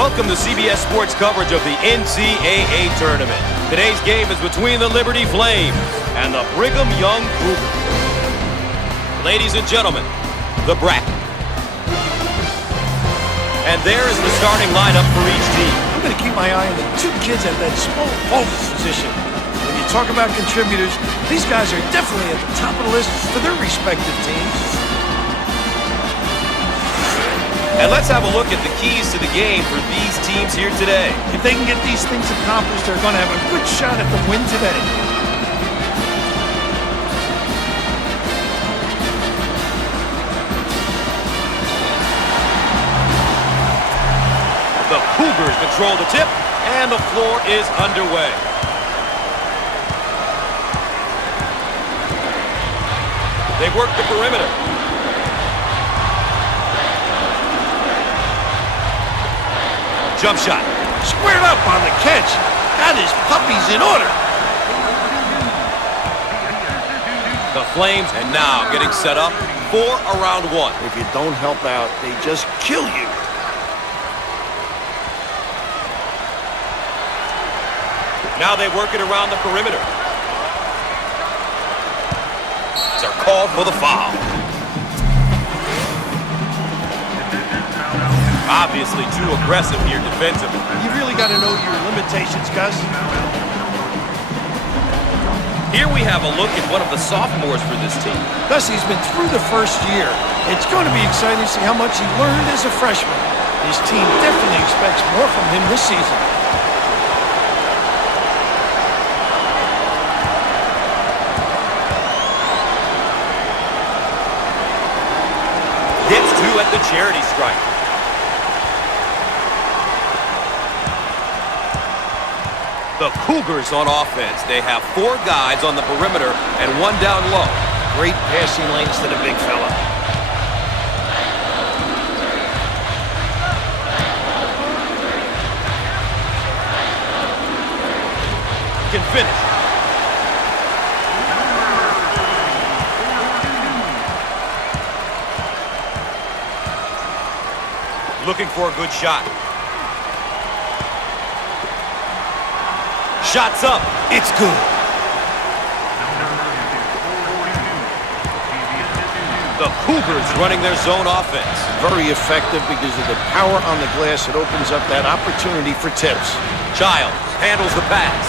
Welcome to CBS Sports coverage of the NCAA tournament. Today's game is between the Liberty Flames and the Brigham Young Cougars. Ladies and gentlemen, the bracket. And there is the starting lineup for each team. I'm going to keep my eye on the two kids at that small forward position. When you talk about contributors, these guys are definitely at the top of the list for their respective teams. And let's have a look at the keys to the game for these teams here today. If they can get these things accomplished, they're going to have a good shot at the win today. The Cougars control the tip, and the floor is underway. They work the perimeter. Jump shot. Squared up on the catch. That is puppies in order. The Flames, and now getting set up for a round one. If you don't help out, they just kill you. Now they work it around the perimeter. They're called for the foul. Obviously too aggressive here defensively. You really got to know your limitations, Gus. Here we have a look at one of the sophomores for this team. Gus, he's been through the first year. It's going to be exciting to see how much he learned as a freshman. His team definitely expects more from him this season. Gets two at the charity stripe. The Cougars on offense. They have four guys on the perimeter and one down low. Great passing lanes to the big fella. Can finish. Looking for a good shot. Shots up. It's good. The Cougars running their zone offense. Very effective because of the power on the glass. It opens up that opportunity for tips. Child handles the pass.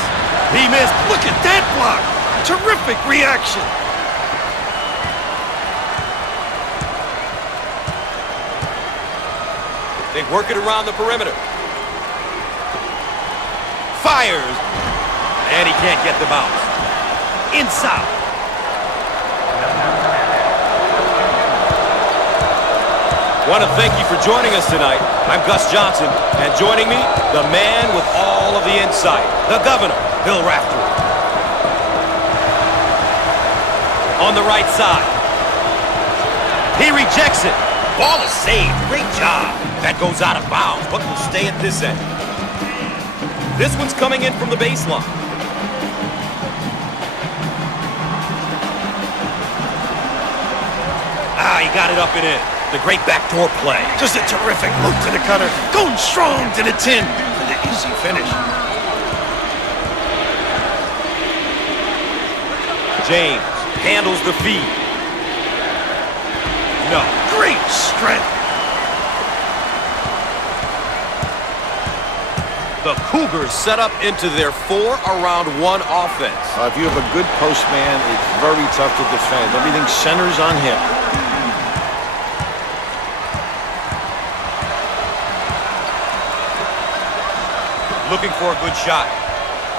He missed. Look at that block. Terrific reaction. They work it around the perimeter. Fires. And he can't get the bounce. Inside. Want to thank you for joining us tonight. I'm Gus Johnson, and joining me, the man with all of the insight, the governor, Bill Raftery. On the right side. He rejects it. Ball is saved. Great job. That goes out of bounds, but will stay at this end. This one's coming in from the baseline. He got it up and in. The great backdoor play. Just a terrific move to the cutter. Going strong to the tin for the easy finish. James handles the feed. No. Great strength. The Cougars set up into their 4-around-1 offense. If you have a good post man, it's very tough to defend. Everything centers on him. looking for a good shot.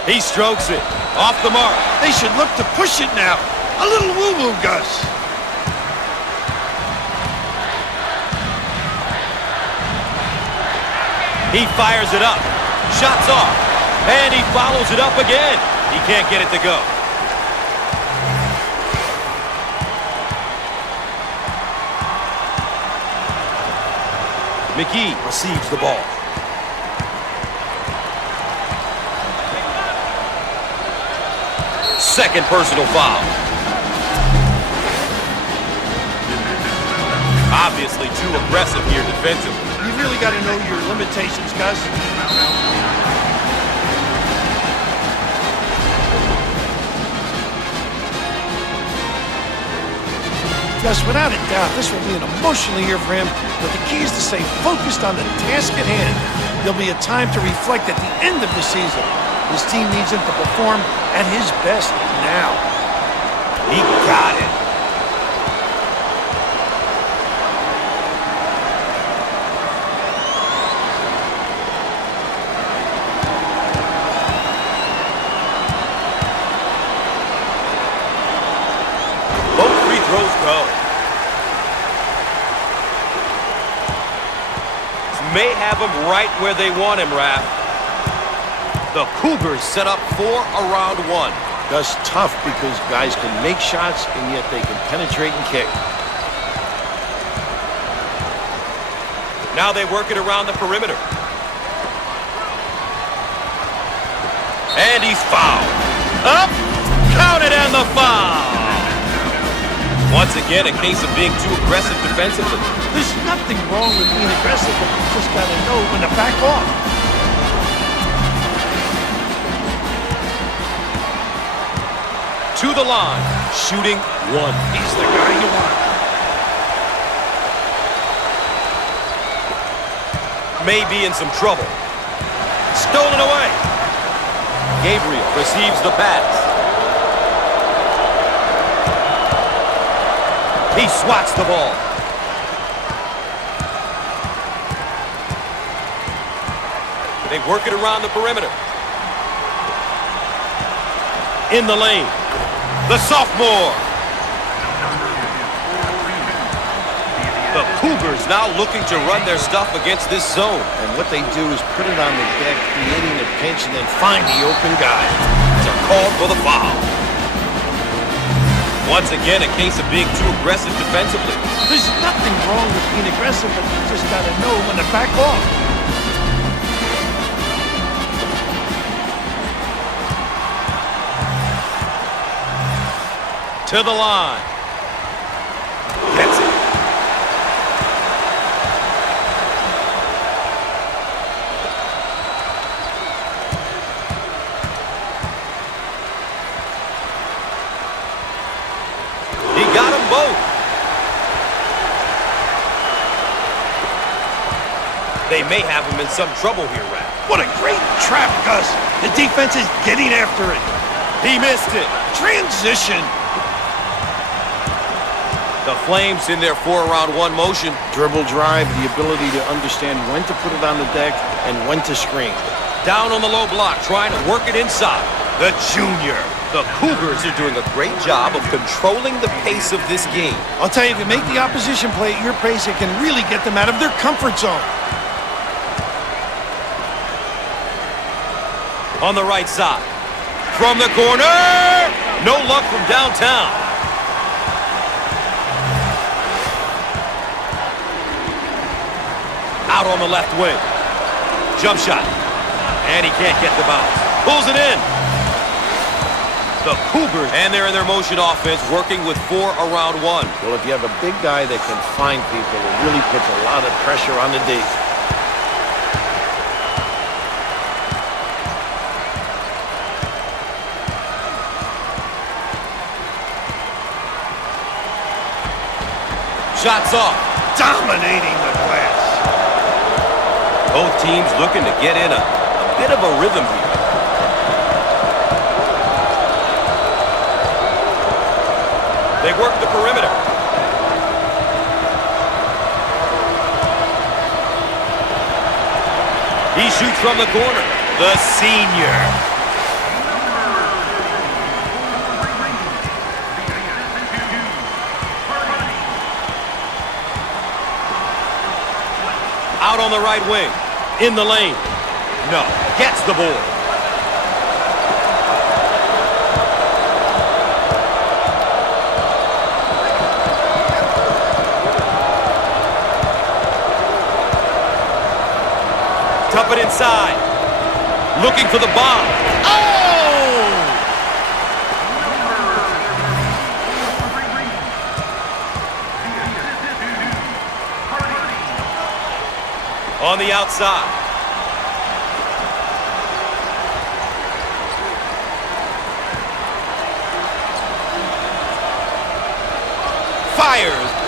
He strokes it. Off the mark. They should look to push it now. A little woo-woo, Gus. He fires it up. Shots off. And he follows it up again. He can't get it to go. McGee receives the ball. Second personal foul. Obviously too aggressive here defensively. You really got to know your limitations, Gus. Gus, without a doubt, this will be an emotional year for him, but the key is to stay focused on the task at hand. There'll be a time to reflect at the end of the season. His team needs him to perform at his best now. He got it. Both free throws go. May have him right where they want him, Raph. The Cougars set up 4 around 1. Gus, tough because guys can make shots and yet they can penetrate and kick. Now they work it around the perimeter. And he's fouled. Up, counted, and the foul. Once again, a case of being too aggressive defensively. There's nothing wrong with being aggressive, but you just got to know when to back off. To the line, shooting 1. He's the guy you want. May be in some trouble. Stolen away. Gabriel receives the pass. He swats the ball. They work it around the perimeter. In the lane. The sophomore. The Cougars now looking to run their stuff against this zone. And what they do is put it on the deck, creating a pinch, and then find the open guy. They're called for the foul. Once again, a case of being too aggressive defensively. There's nothing wrong with being aggressive, but you just got to know when to back off. To the line. Gets it. He got them both. They may have him in some trouble here, Raph. What a great trap, Gus. The defense is getting after it. He missed it. Transition. The Flames in their 4 around 1 motion. Dribble drive, the ability to understand when to put it on the deck and when to screen. Down on the low block, trying to work it inside. The junior. The Cougars are doing a great job of controlling the pace of this game. I'll tell you, if you make the opposition play at your pace, it can really get them out of their comfort zone. On the right side. From the corner. No luck from downtown. Out on the left wing. Jump shot. And he can't get the bounce. Pulls it in. The Cougars, and they're in their motion offense, working with 4 around 1. Well, if you have a big guy that can find people, it really puts a lot of pressure on the D. Shots off. Dominating the glass. Both teams looking to get in a bit of a rhythm here. They work the perimeter. He shoots from the corner. The senior. Out on the right wing. In the lane. No. Gets the ball. Dump it inside. Looking for the bomb. Oh! On the outside. Fires.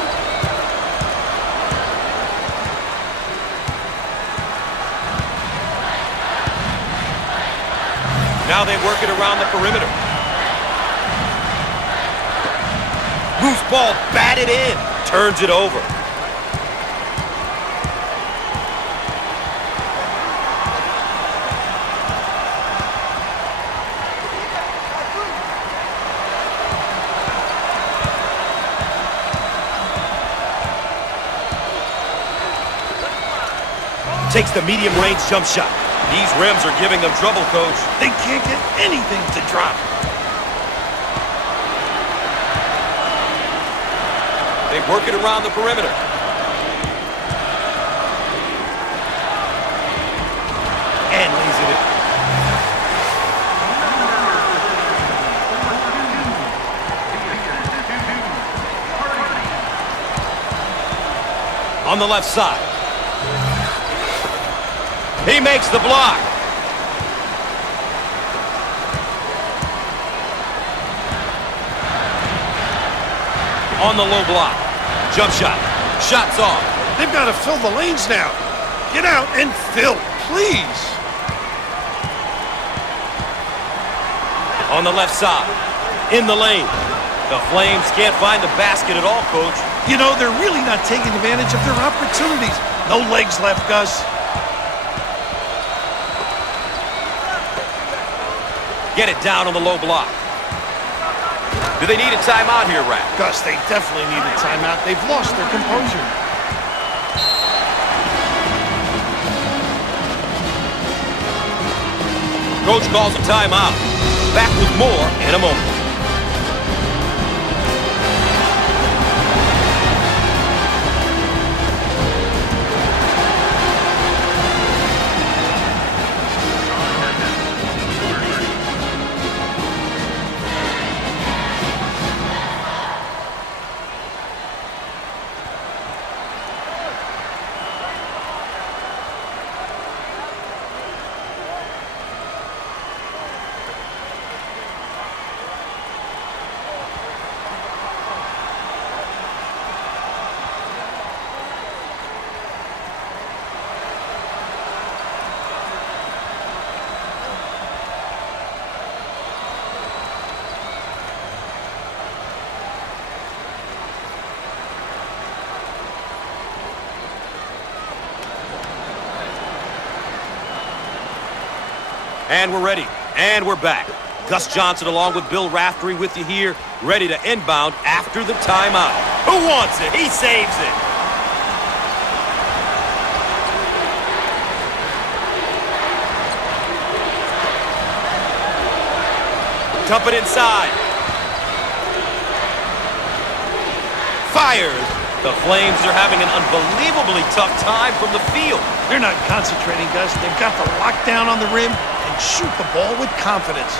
Now they work it around the perimeter. Loose ball batted in. Turns it over. Takes the medium-range jump shot. These rims are giving them trouble, Coach. They can't get anything to drop. They work it around the perimeter. And lays it in. On the left side. He makes the block. On the low block. Jump shot. Shots off. They've got to fill the lanes now. Get out and fill, please. On the left side. In the lane. The Flames can't find the basket at all, Coach. You know, they're really not taking advantage of their opportunities. No legs left, Gus. Get it down on the low block. Do they need a timeout here, Rat? Gus, they definitely need a timeout. They've lost their composure. Coach calls a timeout. Back with more in a moment. And we're ready. And we're back. Gus Johnson along with Bill Raftery with you here, ready to inbound after the timeout. Who wants it? He saves it. Dump it inside. Fires. The Flames are having an unbelievably tough time from the field. They're not concentrating, Gus. They've got the lockdown on the rim and shoot the ball with confidence.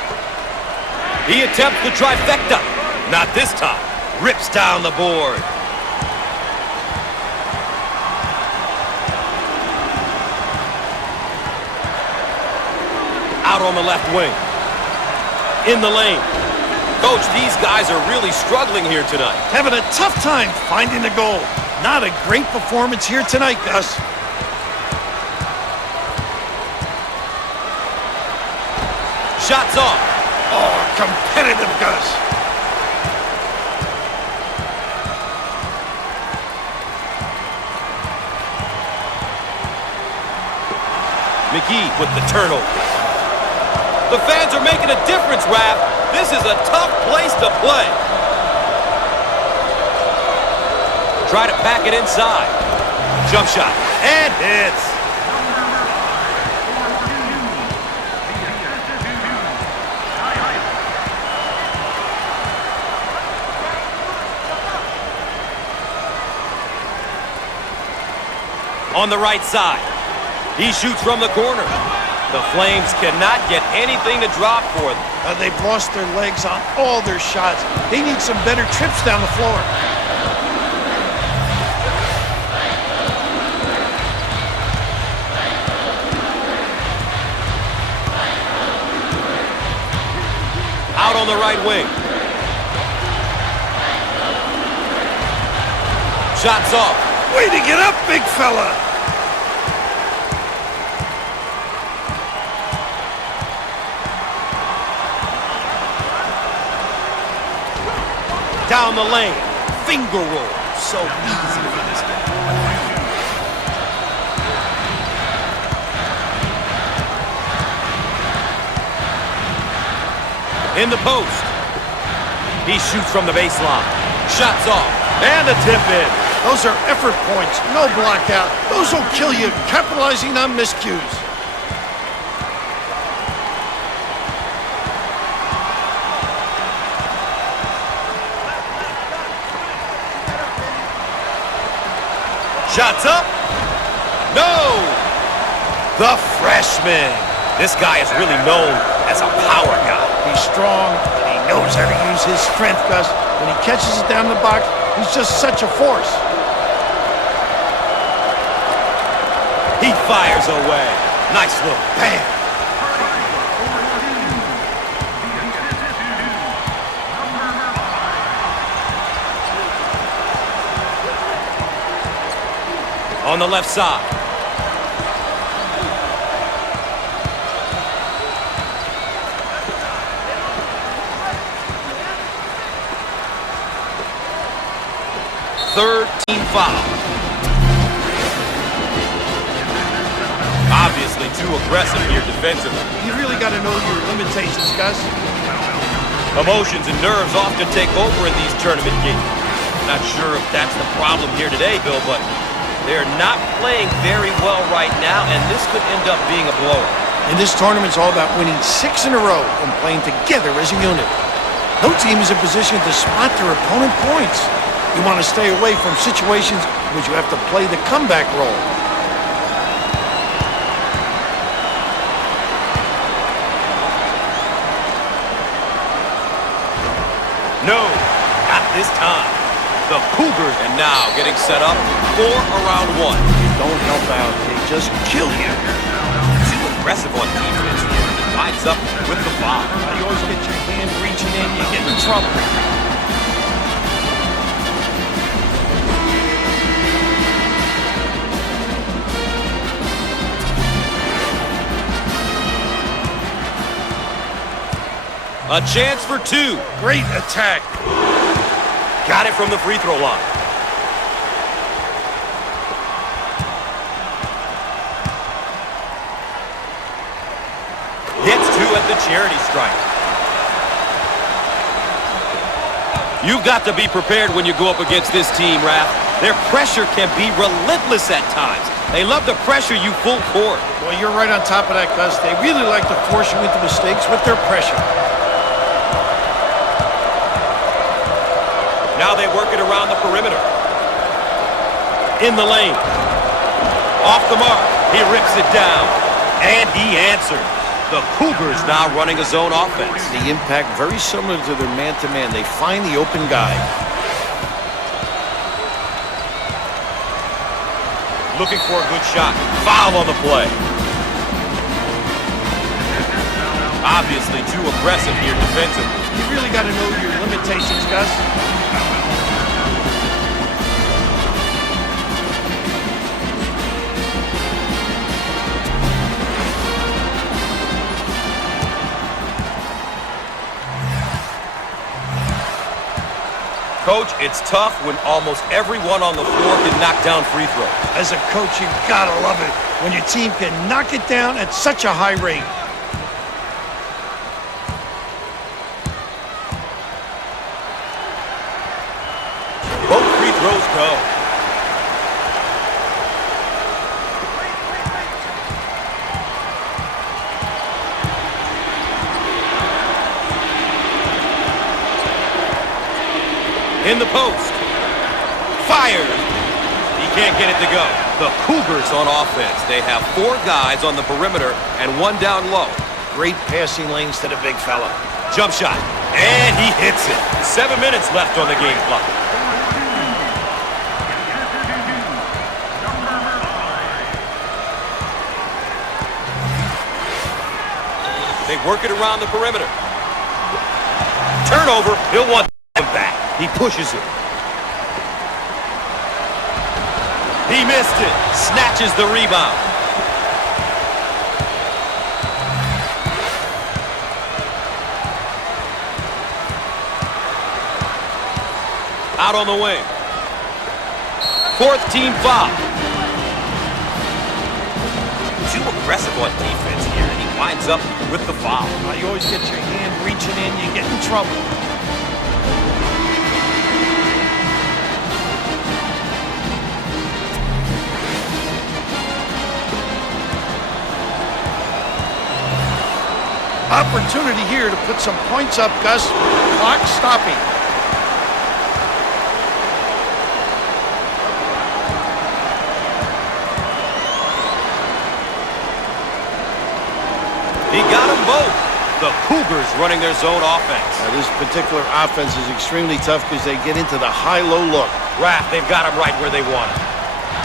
He attempts the trifecta. Not this time. Rips down the board. Out on the left wing. In the lane. Coach, these guys are really struggling here tonight. Having a tough time finding the goal. Not a great performance here tonight, Gus. Shots off. Oh, competitive, Gus. McGee with the turnover. The fans are making a difference, Raph. This is a tough place to play. Try to pack it inside. Jump shot. And hits. On the right side. He shoots from the corner. The Flames cannot get anything to drop for them. They've lost their legs on all their shots. They need some better trips down the floor. Out on the right wing. Shots off. Way to get up, big fella. Down the lane. Finger roll. So easy for this guy. In the post. He shoots from the baseline. Shots off. And a tip in. Those are effort points. No block out. Those will kill you. Capitalizing on miscues. Shots up. No! The freshman. This guy is really known as a power guy. He's strong, and he knows how to use his strength, Gus. When he catches it down the box, he's just such a force. He fires away. Nice look. Bam! On the left side. Third team foul. Obviously too aggressive here defensively. You really got to know your limitations, Gus. Emotions and nerves often take over in these tournament games. Not sure if that's the problem here today, Bill, but they're not playing very well right now, and this could end up being a blowout. And this tournament's all about winning 6 in a row and playing together as a unit. No team is in position to spot their opponent points. You want to stay away from situations in which you have to play the comeback role. No, not this time. The Cougars are now getting set up for a round one. Don't help out. They just kill you. Too aggressive on defense here. He winds up with the foul. You always get your hand reaching in, you get in trouble. A chance for two. Great attack. Got it from the free throw line. Gets two at the charity stripe. You've got to be prepared when you go up against this team, Raph. Their pressure can be relentless at times. They love to pressure you full court. Well, you're right on top of that, Gus. They really like to force you into mistakes with their pressure. Now they work it around the perimeter. In the lane. Off the mark. He rips it down. And he answers. The Cougars now running a zone offense. The impact very similar to their man-to-man. They find the open guy. Looking for a good shot. Foul on the play. Obviously too aggressive here defensively. You really got to know your limitations, Gus. Coach, it's tough when almost everyone on the floor can knock down free throws. As a coach, you gotta love it when your team can knock it down at such a high rate. In the post. Fired. He can't get it to go. The Cougars on offense. They have 4 guys on the perimeter and 1 down low. Great passing lanes to the big fella. Jump shot. And he hits it. 7 minutes left on the game clock. They work it around the perimeter. Turnover. He'll want him back. He pushes it. He missed it. Snatches the rebound. Out on the wing. 4th team foul. Too aggressive on defense here, and he winds up with the foul. You always get your hand reaching in, you get in trouble. Opportunity here to put some points up, Gus. Clock stopping. He got them both. The Cougars running their zone offense. Now, this particular offense is extremely tough because they get into the high-low look. Raft, they've got them right where they want it.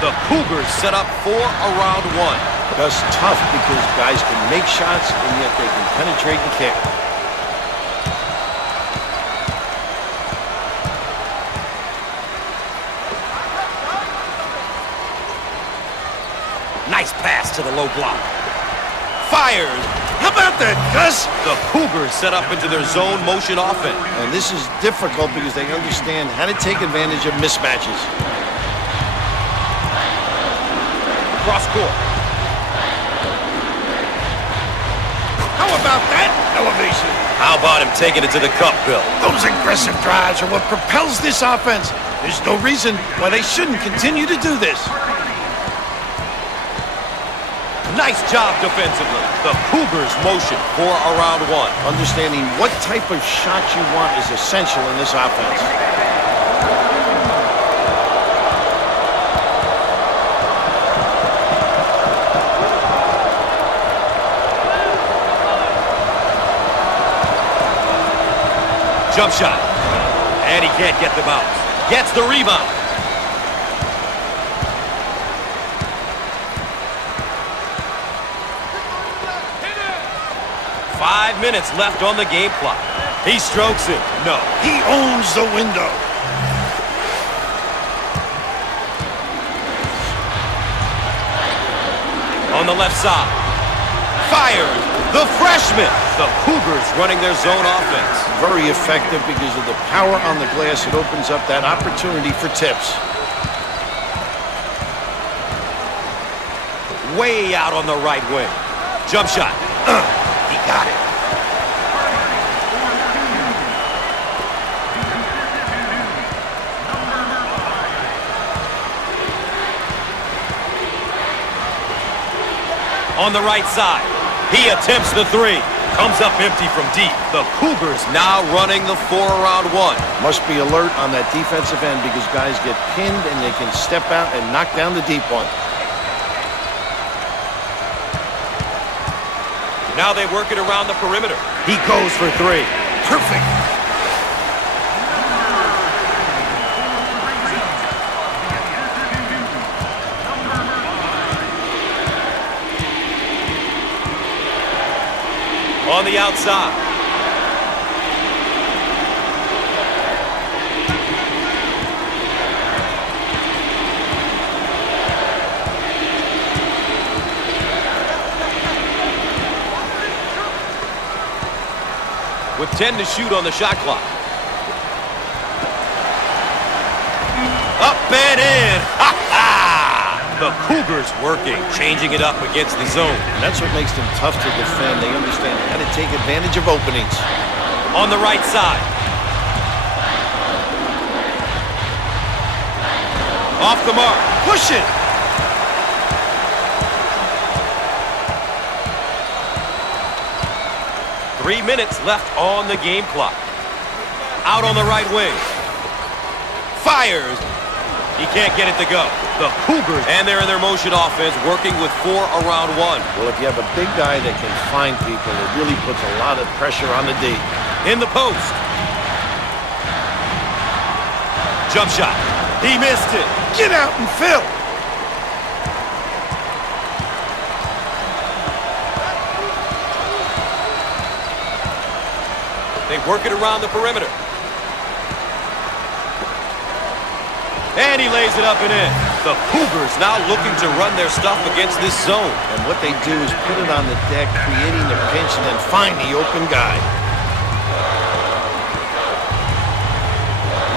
The Cougars set up 4 around 1. That's tough because guys can make shots and yet they can penetrate and kick. Nice pass to the low block. Fired. How about that, Gus? The Cougars set up into their zone motion offense. And this is difficult because they understand how to take advantage of mismatches. Cross court. How about that elevation? How about him taking it to the cup, Bill? Those aggressive drives are what propels this offense. There's no reason why they shouldn't continue to do this. Nice job defensively. The Cougars motion 4 around 1. Understanding what type of shot you want is essential in this offense. Jump shot. And he can't get the bounce. Gets the rebound. Five minutes left on the game clock. He strokes it. No. He owns the window. On the left side. Fired. The freshman. The Cougars running their zone offense. Very effective because of the power on the glass. It opens up that opportunity for tips. Way out on the right wing. Jump shot. He got it. On the right side. He attempts the 3. Comes up empty from deep. The Cougars now running the 4 around 1. Must be alert on that defensive end because guys get pinned and they can step out and knock down the deep one. Now they work it around the perimeter. He goes for 3. Perfect. On the outside. With 10 to shoot on the shot clock. Up and in. Ha ha! The Cougars working, changing it up against the zone. And that's what makes them tough to defend. They understand how to take advantage of openings. On the right side. Off the mark. Push it. Three minutes left on the game clock. Out on the right wing. Fires. He can't get it to go. The Cougars, and they're in their motion offense, working with 4 around 1. Well, if you have a big guy that can find people, it really puts a lot of pressure on the D. In the post. Jump shot. He missed it. Get out and fill. They work it around the perimeter. And he lays it up and in. The Cougars now looking to run their stuff against this zone. And what they do is put it on the deck, creating the pinch, and then find the open guy.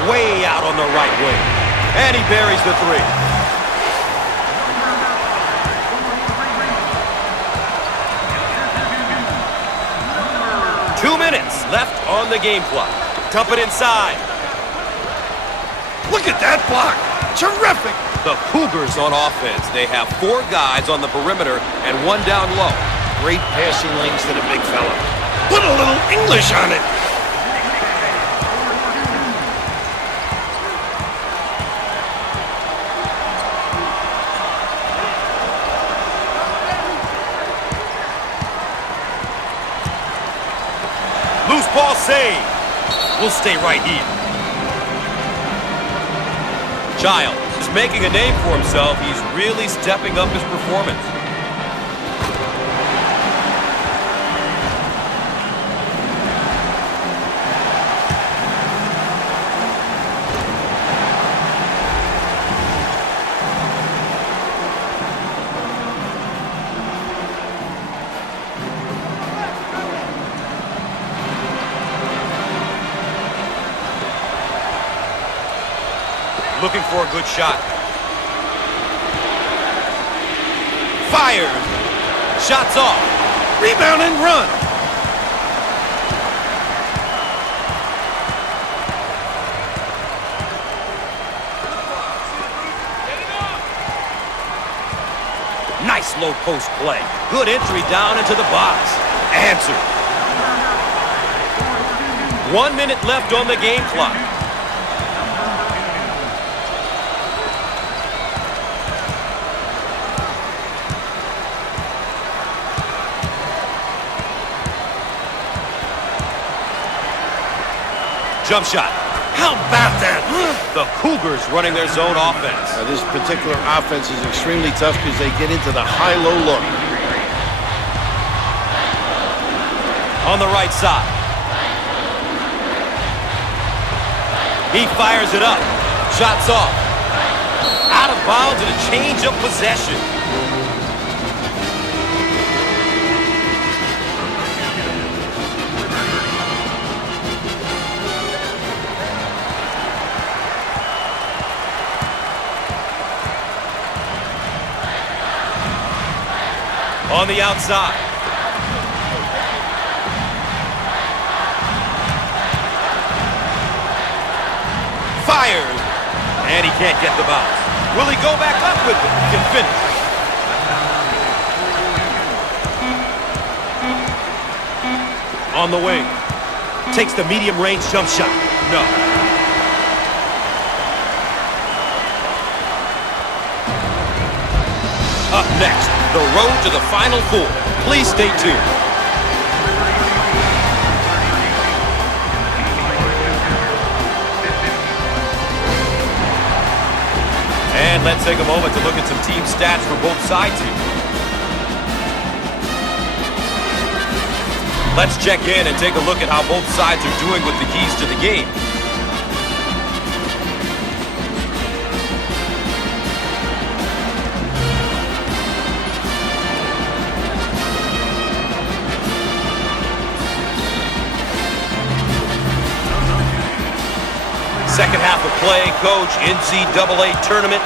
Way out on the right wing. And he buries the 3. 2 minutes left on the game clock. Dump it inside. Look at that block. Terrific. The Cougars on offense. They have 4 guys on the perimeter and 1 down low. Great passing lanes to the big fella. Put a little English on it. Loose ball save. We'll stay right here. Child is making a name for himself. He's really stepping up his performance. Looking for a good shot. Fires. Shots off. Rebound and run. Nice low post play. Good entry down into the box. Answered. 1 minute left on the game clock. Jump shot. How about that? The Cougars running their zone offense. Now, this particular offense is extremely tough because they get into the high-low look. On the right side. He fires it up. Shots off. Out of bounds and a change of possession. On the outside. Fires. And he can't get the bounce. Will he go back up with it? He can finish. On the wing. Takes the medium range jump shot. No. Up next, the road to the Final Four. Please stay tuned. And let's take a moment to look at some team stats for both sides here. Let's check in and take a look at how both sides are doing with the keys to the game. Second half of play, coach, NCAA tournament.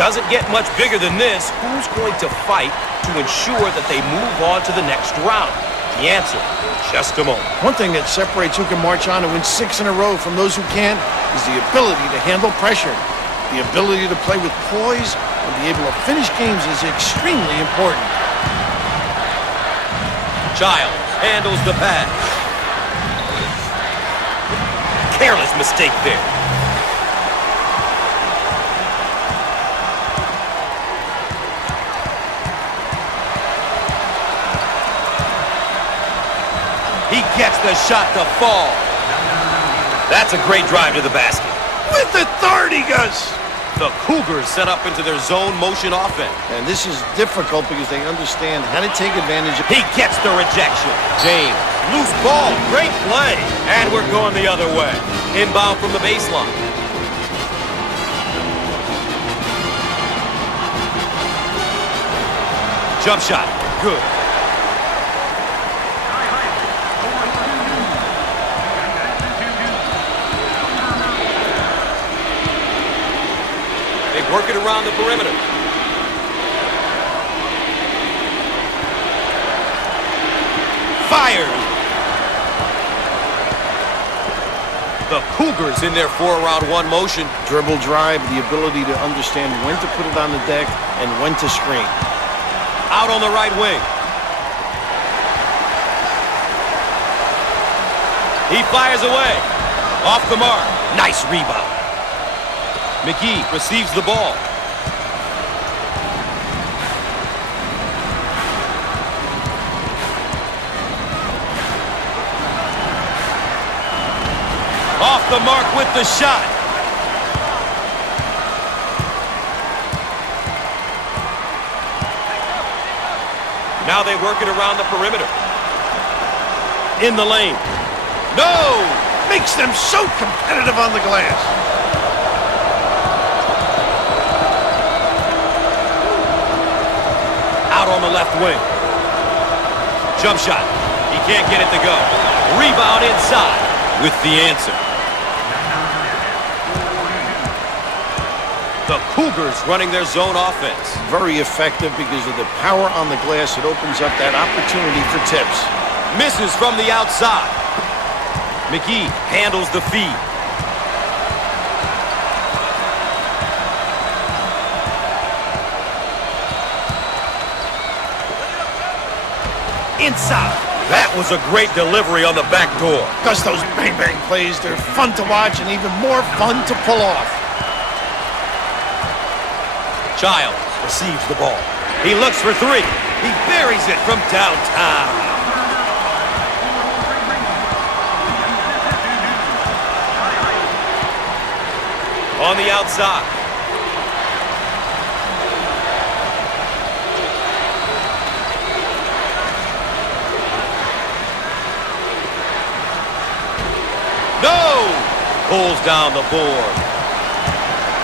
Doesn't get much bigger than this. Who's going to fight to ensure that they move on to the next round? The answer, in just a moment. One thing that separates who can march on and win 6 in a row from those who can't is the ability to handle pressure. The ability to play with poise and be able to finish games is extremely important. Childs handles the pass. Careless mistake there. He gets the shot to fall. That's a great drive to the basket. With authority, Gus. The Cougars set up into their zone motion offense. And this is difficult because they understand how to take advantage of... He gets the rejection. James, loose ball, great play. And we're going the other way. Inbound from the baseline. Jump shot, good. They work it around the perimeter. Fired. The Cougars in their 4-around-1 motion. Dribble drive, the ability to understand when to put it on the deck and when to screen. Out on the right wing. He fires away. Off the mark. Nice rebound. McGee receives the ball. Off the mark with the shot. Now they work it around the perimeter. In the lane. No! Makes them so competitive on the glass. Out on the left wing. Jump shot. He can't get it to go. Rebound inside with the answer. The Cougars running their zone offense. Very effective because of the power on the glass. It opens up that opportunity for tips. Misses from the outside. McGee handles the feed. Inside. That was a great delivery on the back door. Gus, those bang-bang plays, they're fun to watch and even more fun to pull off. Childs receives the ball. He looks for three. He buries it from downtown. On the outside. No! Pulls down the board.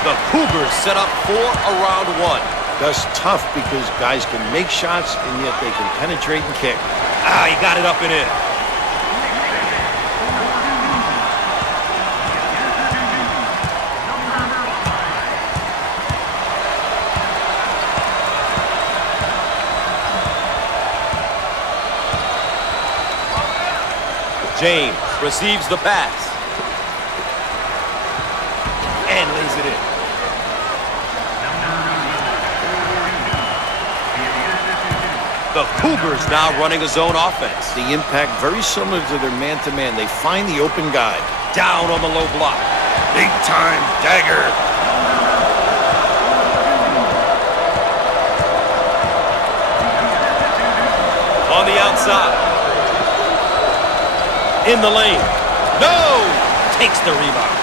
The Cougars set up 4 around 1. That's tough because guys can make shots and yet they can penetrate and kick. Ah, he got it up and in. James receives the pass. And lays it in. The Cougars now running a zone offense. The impact very similar to their man-to-man. They find the open guy. Down on the low block. Big time dagger. On the outside. In the lane. No! Takes the rebound.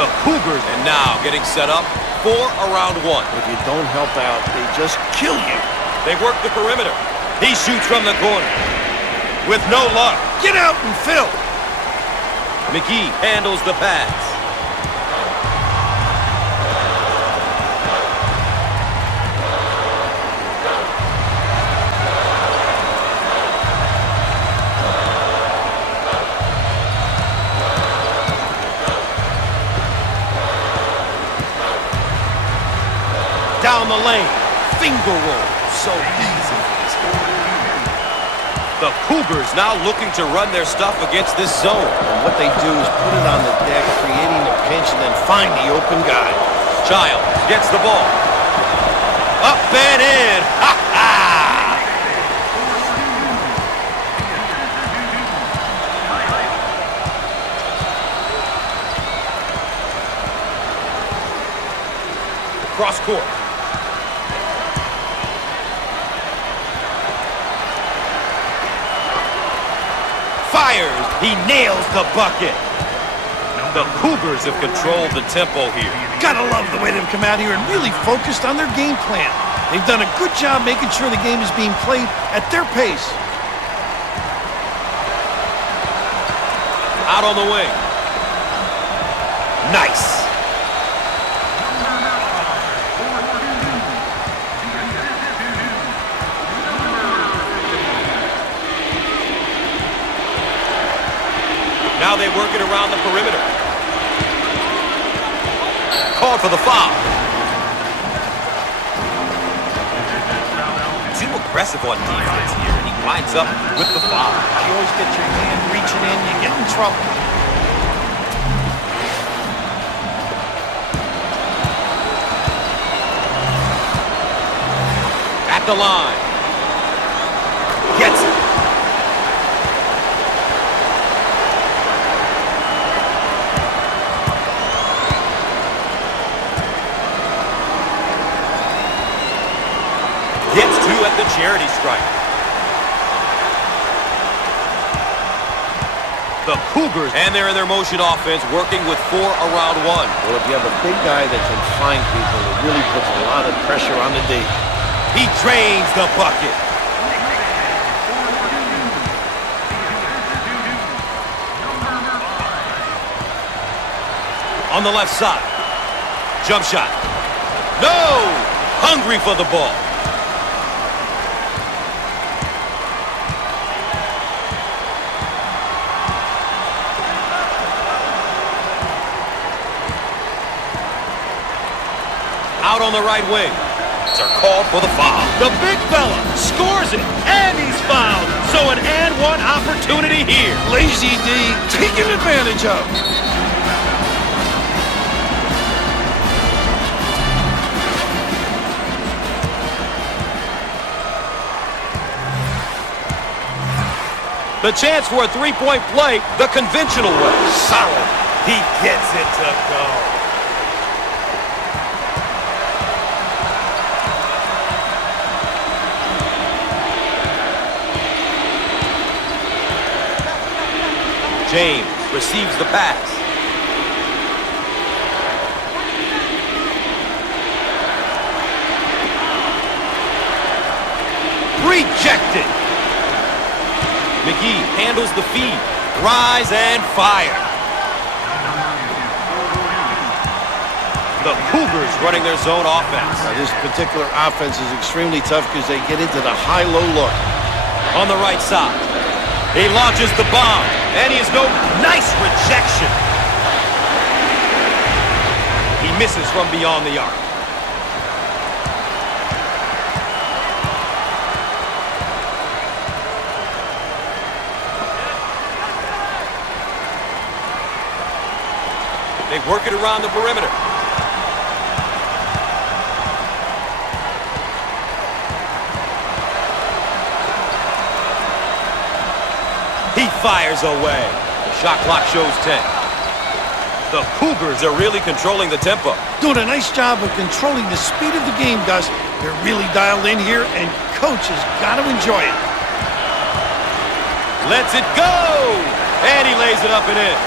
The Cougars and now getting set up 4 around 1. If you don't help out, they just kill you. They work the perimeter. He shoots from the corner. With no luck. Get out and fill. McGee handles the pass. Down the lane. Finger roll. So easy. The Cougars now looking to run their stuff against this zone. And what they do is put it on the deck, creating a pinch, and then find the open guy. Childs gets the ball. Up and in. Ha ha! Cross court. Fires. He nails the bucket. The Cougars have controlled the tempo here. Gotta love the way they've come out here and really focused on their game plan. They've done a good job making sure the game is being played at their pace. Out on the wing. Nice. Now they work it around the perimeter. Called for the foul. Too aggressive on defense here, and he winds up with the foul. You always get your hand reaching in, you get in trouble. At the line. Gets it. Gets two at the charity stripe. The Cougars, and they're in their motion offense, working with 4 around 1. Well, if you have a big guy that can find people, it really puts a lot of pressure on the D. He drains the bucket. On the left side. Jump shot. No! Hungry for the ball. Out on the right wing. They're called for the foul. The big fella scores it, and he's fouled. So an and one opportunity here. Lazy D taking advantage of. The chance for a three-point play the conventional way. Solid. He gets it to go. James receives the pass. Rejected. McGee handles the feed. Rise and fire. The Cougars running their zone offense. Now, this particular offense is extremely tough because they get into the high-low look. On the right side. He launches the bomb, and he has no nice rejection. He misses from beyond the arc. They work it around the perimeter. He fires away. The shot clock shows 10. The Cougars are really controlling the tempo. Doing a nice job of controlling the speed of the game, Gus. They're really dialed in here, and Coach has got to enjoy it. Lets it go! And he lays it up and in.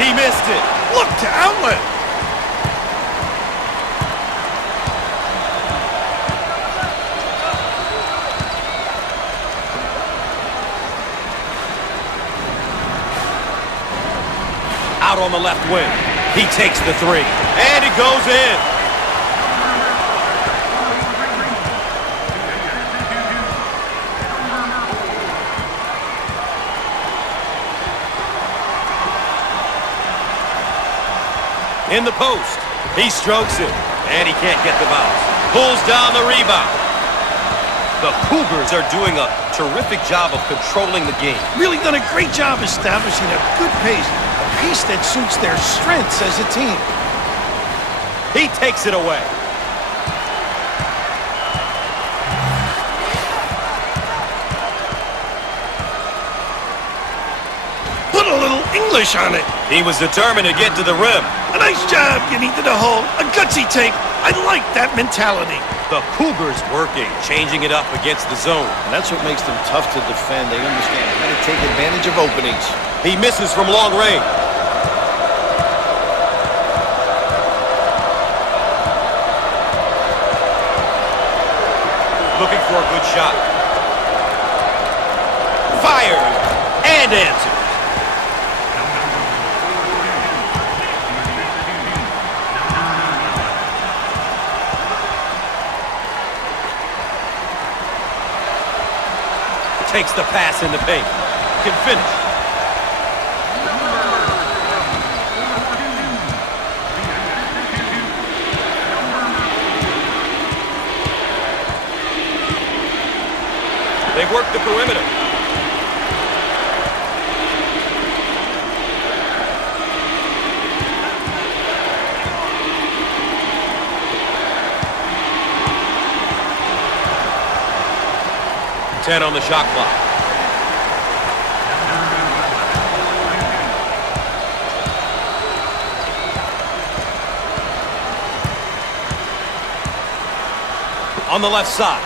He missed it. Look to outlet. Out on the left wing. He takes the three. And it goes in. In the post. He strokes it. And he can't get the bounce. Pulls down the rebound. The Cougars are doing a terrific job of controlling the game. Really done a great job establishing a good pace. A pace that suits their strengths as a team. He takes it away. Put Put a little English on it. He was determined to get to the rim. A nice job getting to the hole. A gutsy take. I like that mentality. The Cougars working, changing it up against the zone. And that's what makes them tough to defend. They understand how to take advantage of openings. He misses from long range. Looking for a good shot. Fires and answers. Takes the pass in the paint. Can finish. They work the perimeter. Ten on the shot clock. On the left side.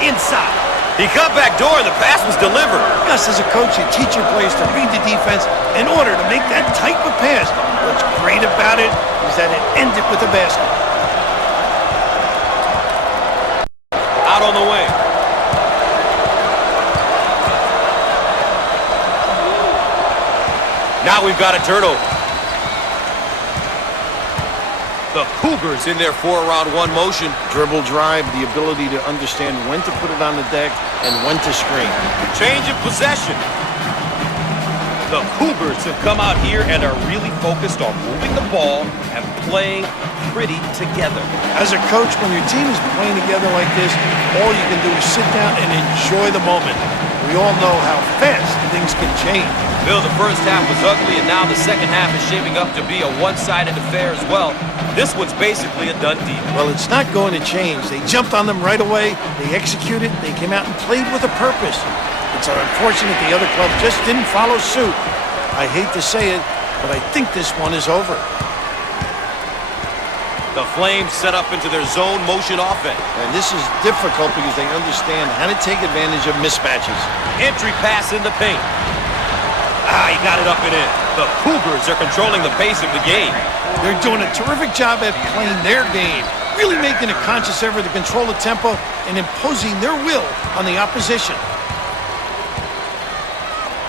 Inside. He cut back door and the pass was delivered. Gus, as a coach, you teach your players to read the defense in order to make that type of pass. What's great about it is that it ended with a basket. Out on the wing. Now we've got a turnover. The Cougars in their 4-around-1 motion. Dribble drive, the ability to understand when to put it on the deck and when to screen. Change of possession. The Cougars have come out here and are really focused on moving the ball and playing pretty together. As a coach, when your team is playing together like this, all you can do is sit down and enjoy the moment. We all know how fast things can change. Bill, the first half was ugly, and now the second half is shaping up to be a one-sided affair as well. This one's basically a done deal. Well, it's not going to change. They jumped on them right away. They executed. They came out and played with a purpose. It's unfortunate the other club just didn't follow suit. I hate to say it, but I think this one is over. The Flames set up into their zone motion offense. And this is difficult because they understand how to take advantage of mismatches. Entry pass in the paint. He got it up and in. The Cougars are controlling the pace of the game. They're doing a terrific job at playing their game, really making a conscious effort to control the tempo and imposing their will on the opposition.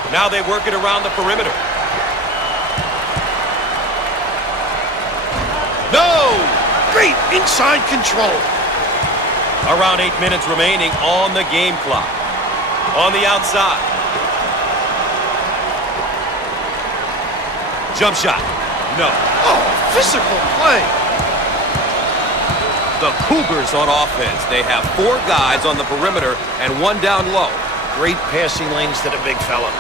Now they work it around the perimeter. No! Great inside control. Around 8 minutes remaining on the game clock. On the outside. Jump shot. No. Oh, physical play. The Cougars on offense. They have 4 guys on the perimeter and 1 down low. Great passing lanes to the big fella.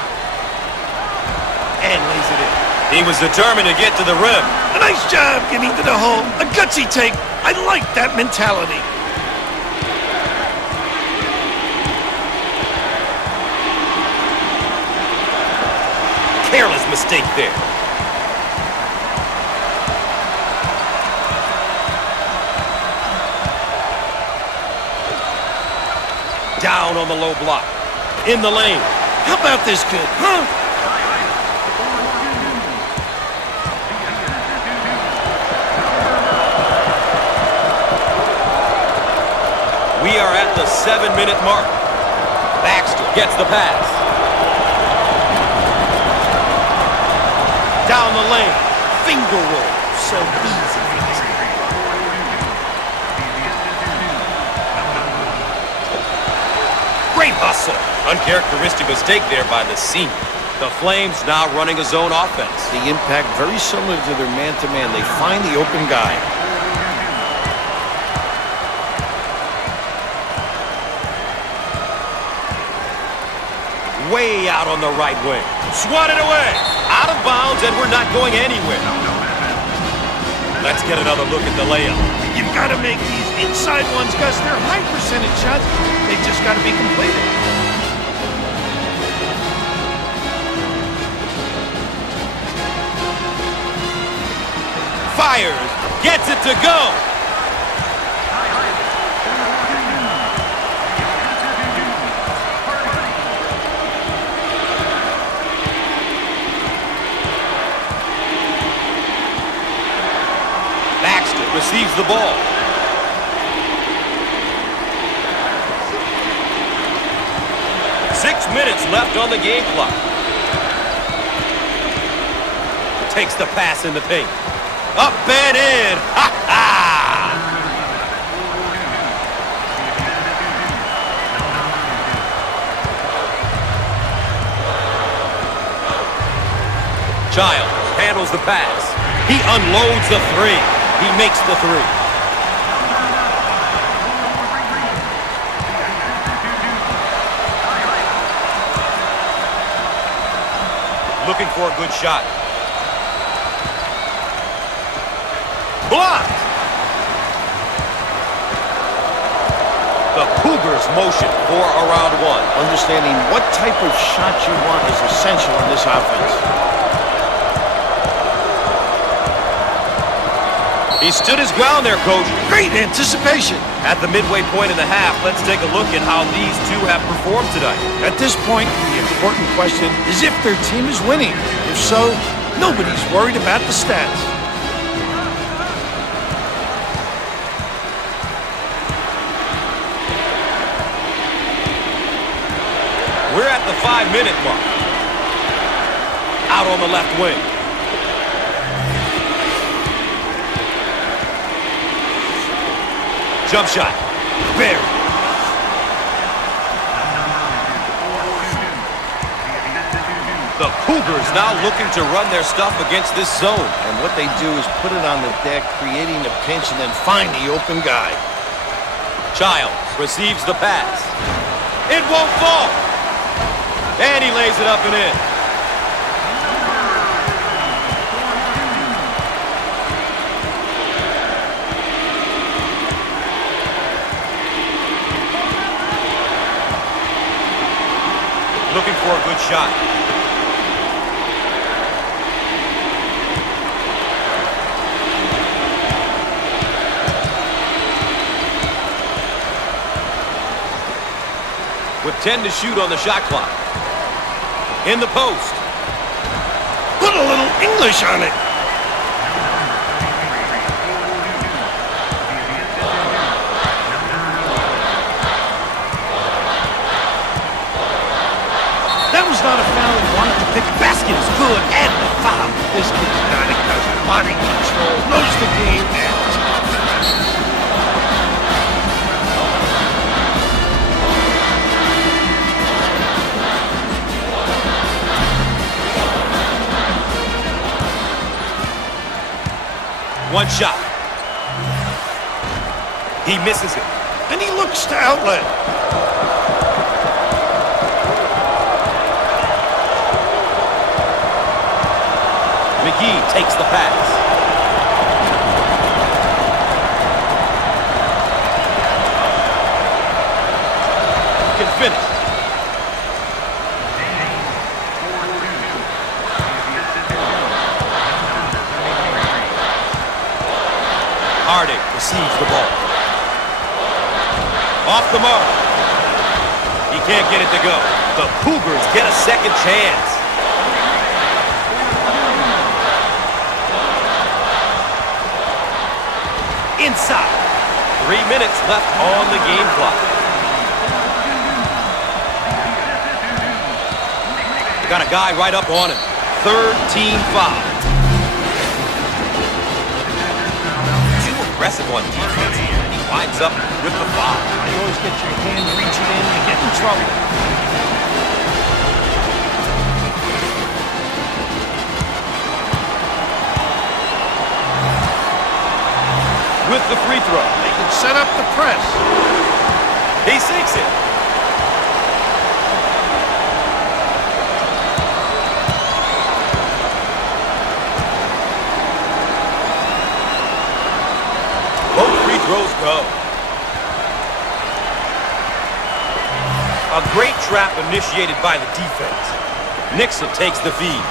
And lays it in. He was determined to get to the rim. A nice job getting to the hole. A gutsy take. I like that mentality. Careless mistake there. Down on the low block. In the lane. How about this kid, huh? We are at the 7-minute mark. Baxter gets the pass. Down the lane. Finger roll. So easy. Great hustle. Uncharacteristic mistake there by the senior. The Flames now running a zone offense. The impact very similar to their man-to-man. They find the open guy. Way out on the right wing. Swatted away. Out of bounds, and we're not going anywhere. Let's get another look at the layup. You've got to make these inside ones, Gus. They're high percentage shots. They just got to be completed. fires, gets it to go. Baxter receives the ball. Six minutes left on the game clock. Takes the pass in the paint. Up and in. Ha ha! Child handles the pass. He unloads the three. He makes the three. Looking for a good shot. Blocked. The Cougars motion for a round one. Understanding what type of shot you want is essential in this offense. He stood his ground there, Coach. Great anticipation. At the midway point in the half, let's take a look at how these two have performed tonight. At this point, the important question is if their team is winning. If so, nobody's worried about the stats. We're at the 5-minute mark. Out on the left wing. Jump shot. Buried. The Cougars now looking to run their stuff against this zone. And what they do is put it on the deck, creating a pinch, and then find the open guy. Childs receives the pass. It won't fall. And he lays it up and in. Looking for a good shot. With 10 to shoot on the shot clock. In the post. Put a little English on it. That was not a foul. He wanted to pick. Basket is good and the foul. This kid's got it. Has body control, knows the game, and one shot. He misses it. And he looks to outlet. McGee takes the pass. Can finish. Harding receives the ball. Off the mark. He can't get it to go. The Cougars get a second chance. Inside. 3 minutes left on the game clock. They got a guy right up on him. Third team foul. Aggressive on defense, and he winds up with the foul. You always get your hand reaching in, you get in trouble. With the free throw. They can set up the press. He sinks it. Both free throws go. A great trap initiated by the defense. Nixon takes the feed.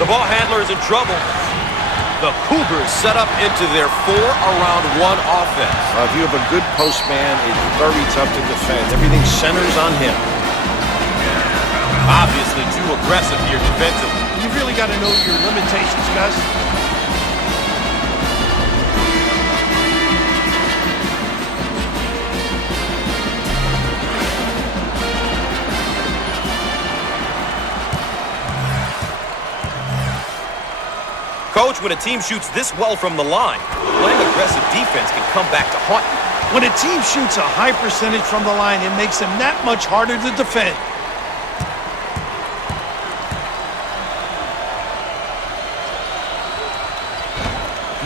The ball handler is in trouble. The Cougars set up into their 4-around-1 offense. If you have a good post man, it's very tough to defend. Everything centers on him. Obviously too aggressive here defensively. You really got to know your limitations, Gus. Coach, when a team shoots this well from the line, playing aggressive defense can come back to haunt you. When a team shoots a high percentage from the line, it makes them that much harder to defend.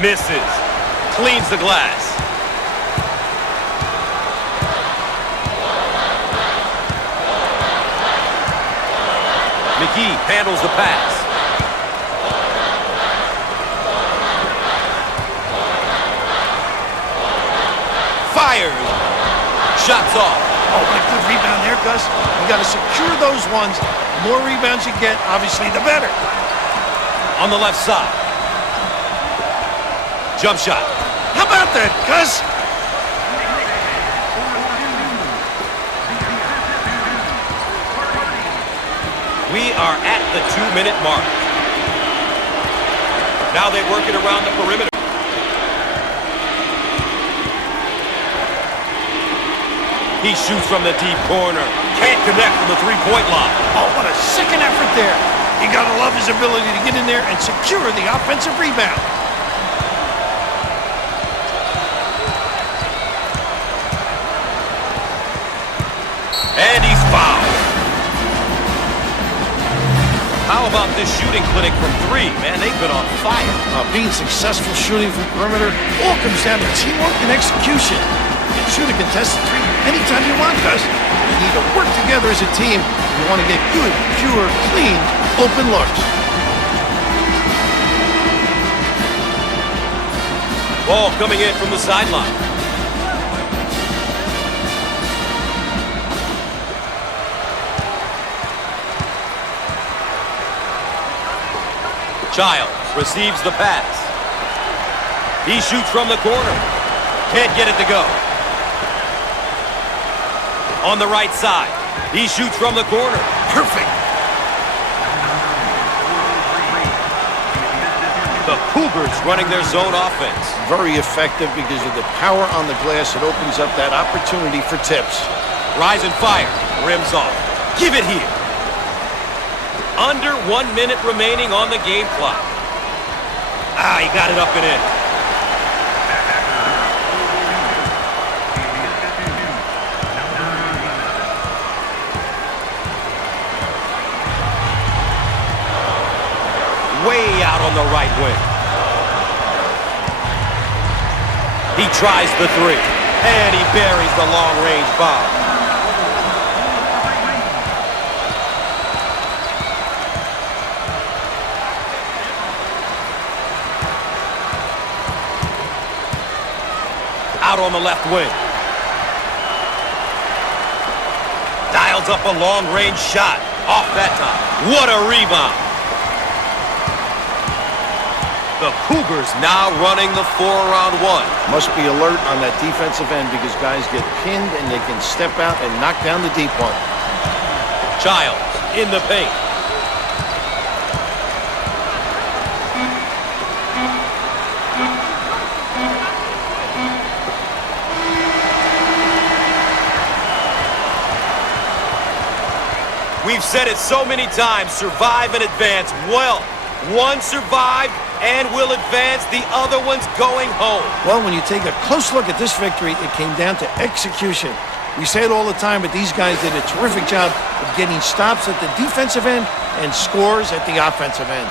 Misses. Cleans the glass. McGee handles the pass. Fires. Shots off. Oh, what a good rebound there, Gus. You got to secure those ones. The more rebounds you get, obviously, the better. On the left side. Jump shot. How about that, Gus? We are at the 2-minute mark. Now they work it around the perimeter. He shoots from the deep corner. Can't connect from the three-point line. Oh, what a second effort there. You got to love his ability to get in there and secure the offensive rebound. And he's fouled. How about this shooting clinic from 3? Man, they've been on fire. Being successful shooting from perimeter all comes down to teamwork and execution. And shoot a contested 3 anytime you want, Gus. You need to work together as a team if you want to get good, pure, clean, open looks. Ball coming in from the sideline. Childs receives the pass. He shoots from the corner. Can't get it to go. On the right side. He shoots from the corner. Perfect. The Cougars running their zone offense. Very effective because of the power on the glass. It opens up that opportunity for tips. Rise and fire. Rims off. Give it here. Under 1 minute remaining on the game clock. He got it up and in. Way out on the right wing. He tries the 3. And he buries the long-range bomb. Out on the left wing. Dials up a long-range shot. Off that time. What a rebound. The Cougars now running the 4-around-1. Must be alert on that defensive end because guys get pinned and they can step out and knock down the deep one. Childs in the paint. We've said it so many times, survive and advance. Well, one survived and will advance, the other one's going home. Well, when you take a close look at this victory, it came down to execution. We say it all the time, but these guys did a terrific job of getting stops at the defensive end and scores at the offensive end.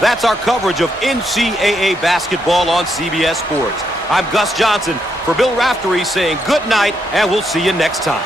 That's our coverage of NCAA basketball on CBS Sports. I'm Gus Johnson for Bill Raftery saying good night, and we'll see you next time.